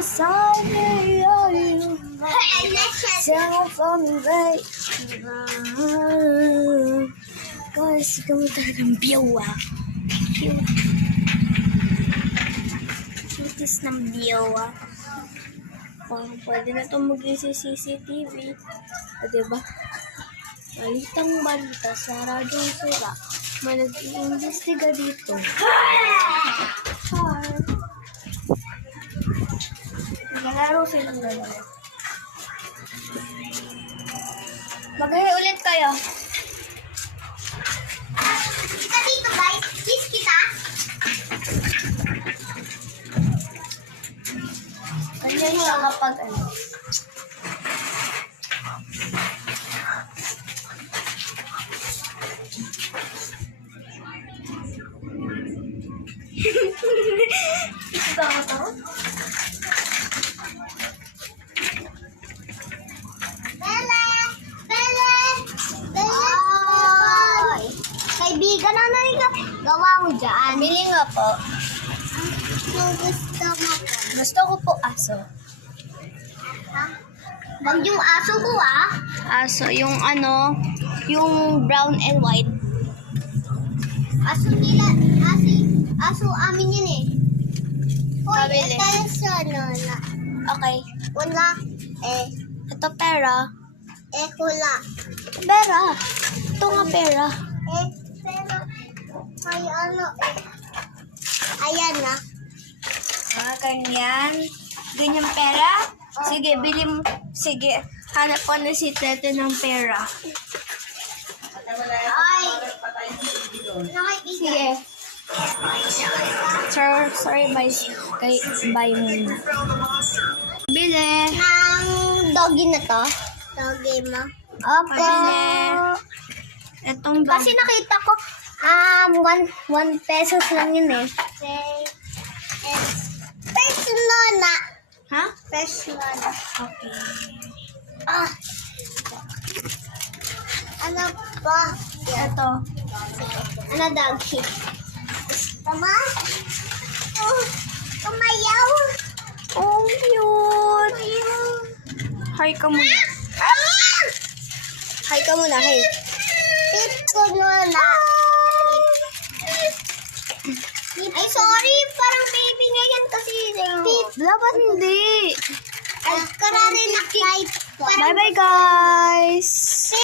上没有雨，像风被guys, kamu talagang biyawa. Cuties ng biyawa. Pwede na itong mag-CCTV. Diba? Balitang balita sa radyong sila. May nag-iimbestiga dito. Naglalaro silang dalawa. Mag-hi ulit kayo. Kita dito guys. Kiss kita. Ganyan siya kapag ano. Ito ako to? Bele! Bele! Bele! Kaibigan, ano yung gawa mo dyan? Bili nga po. Yung gusto mo po. Gusto ko po aso. Ha? Wag yung aso ko ah. Aso, yung ano, yung brown and white. Aso nila, aso amin yun eh. Hoy, Pabili. ito yung na. Okay. Wala. Ito pera. Hula. Pera. Ito nga pera. Pero, may ano ayan na. Ganyan. Ganyan pera. Sige, bili mo. Sige, hanap ko na si Tete ng pera. Ay. Nakikita. Sige. Sorry, bye muna. Bili. Nang doggy na to? Doggy mo? Opo. Bili. Itong bag. Kasi nakita ko, 1 pesos lang yun eh. Personal. Ha? Personal. Okay. Ano pa? Ito. Ano doggy? Tama? Oh, tumayaw. Oh, cute. Hi ka muna. Hi ka muna, hi. Tip ko na. Ay, sorry. Parang baby niya yan kasi. Tip. Dapat hindi. Ay, karari na kahit. Bye-bye, guys.